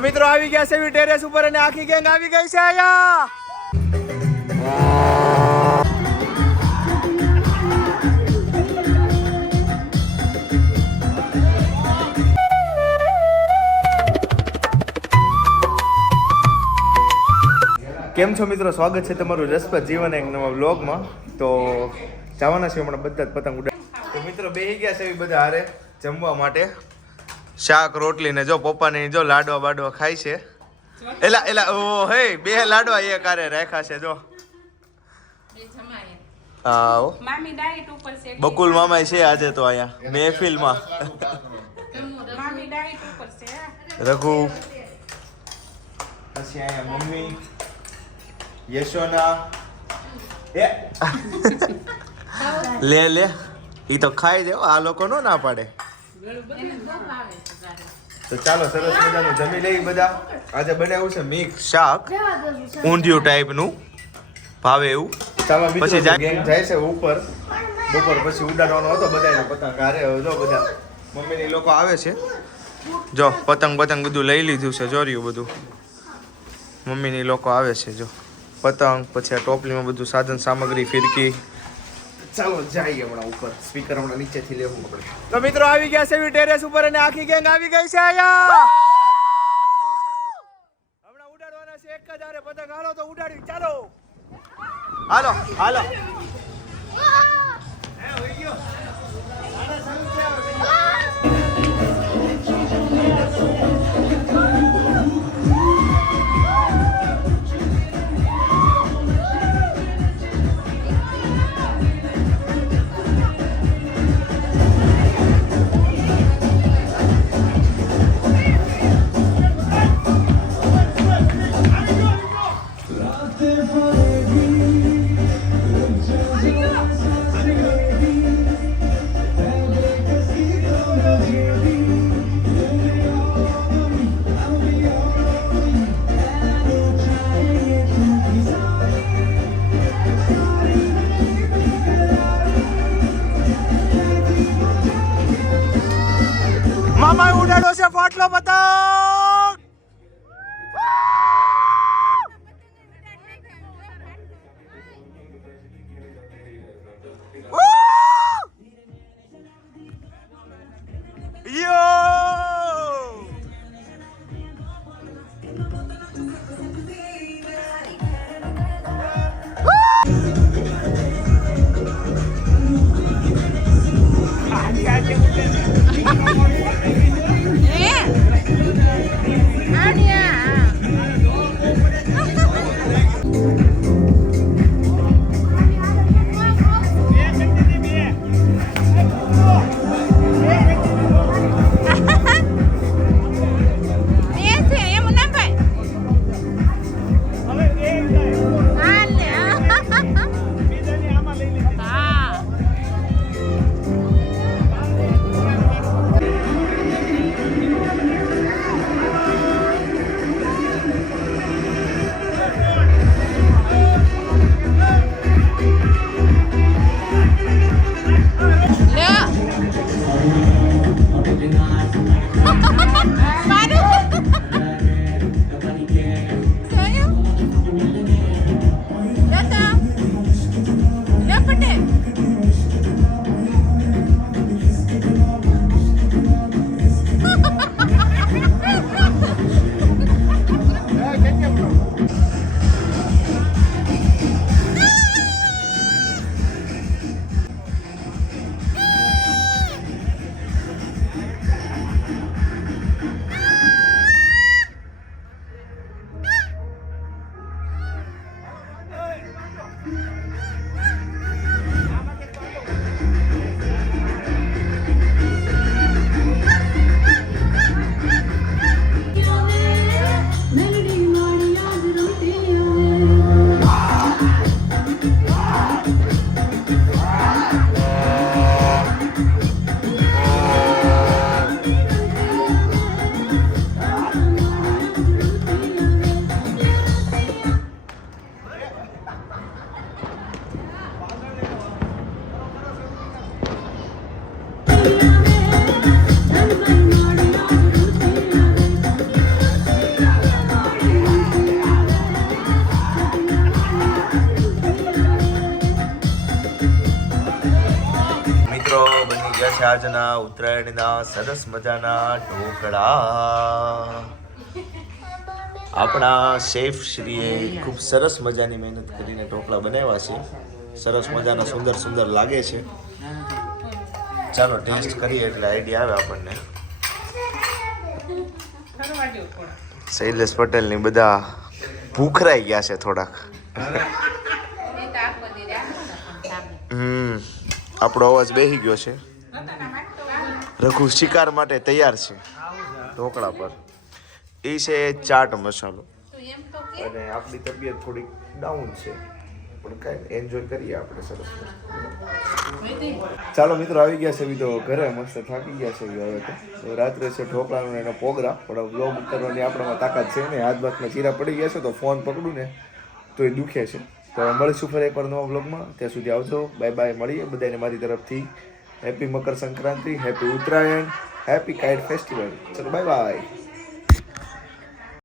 તો મિત્રો આવી ગયા છે ટેરેસ ઉપર અને આખી ગેંગ આવી ગઈ છે અહીંયા. કેમ છો મિત્રો, સ્વાગત છે તમારું રસપ્રદ જીવન એક નવા વ્લોગમાં. તો જવાના છે હમણાં બધા જ પતંગ ઉડાડ. તો મિત્રો બેસી ગયા છે બધા હારે જમવા માટે. શાક રોટલી ને જો પપ્પાને જો લાડવા બાડવા ખાય છે. એલા ઓ હે બે લાડવા એક હારે રાખ્યા છે જો. હા મામી ડાયટ ઉપર છે. બકુલ મામા છે આજે તો અહીંયા મહેફિલમાં. મામી ડાયટ ઉપર છે. રઘુ પછી અહીંયા મમ્મી યશોના લે ઈ તો ખાઈ દે, આ લોકો નો ના પાડે. તો ચાલો સરસ મજાનું જમી લઈ બધા. આજે બનાવ્યું છે મિક્સ શાક, ઊંધિયું ટાઈપનું ભાવે એવું. ચાલો પછી ગેંગ જાય છે ઉપર. બપોર પછી ઉડાડવાનો હતો બધાને પતંગ હારે. હવે જો બધા મમ્મીની લોકો આવે છે. જો પતંગ બધું લઈ લીધું છે, જોર્યું બધું. મમ્મીની લોકો આવે છે જો પતંગ, પછી આ ટોપલીમાં બધું સાધન સામગ્રી, ફિરકી. ચાલો જઈએ હમણાં ઉપર. સ્પીકર હમણાં નીચેથી લેવું પડે. તો મિત્રો આવી ગયા છે ટેરેસ ઉપર અને આખી ગેંગ આવી ગઈ છે અહીંયા. હમણાં ઉડાડવાના છે એક જ હારે પતંગ. હાલો તો ઉડાડી ચાલો. હાલો હાલો છે આજના ઉત્તરાયણના સરસ મજાના ઢોકળા. આપણા શેફ શ્રીએ ખૂબ સરસ મજાની મહેનત કરીને ઢોકળા બનાવ્યા છે. સરસ મજાના સુંદર સુંદર લાગે છે. ચાલો ટેસ્ટ કરીએ એટલે આઈડિયા આવે આપણને. શૈલેષ પટેલની બધા ભૂખરાઈ ગયા છે થોડાક. આપણો અવાજ બેસી ગયો છે. રઘુ શિકાર માટે તૈયાર છે ઢોકળા પર. એ છે ચાટ મસાલો અને આપણી તબિયત થોડીક ડાઉન છે પણ કાંઈ એન્જોય કરીએ આપણે સરસ. ચાલો મિત્રો આવી ગયા છે તો ઘરે મસ્ત થાકી ગયા છે હવે તો રાત્રે છે ઢોકળાનો એનો પ્રોગ્રામ પણ વ્લોગ કરવાની આપણામાં તાકાત છે ને. હાથ બાથમાં ચીરા પડી ગયા છે તો ફોન પકડું ને તો એ દુખે છે. તો મળીશું ફરી એકવાર નવા વ્લોગમાં. ત્યાં સુધી આવજો. Bye bye. મળીએ બધાને મારી તરફથી happy Makar Sankranti, happy Uttarayan, happy kite festival. ચલો બાય બાય.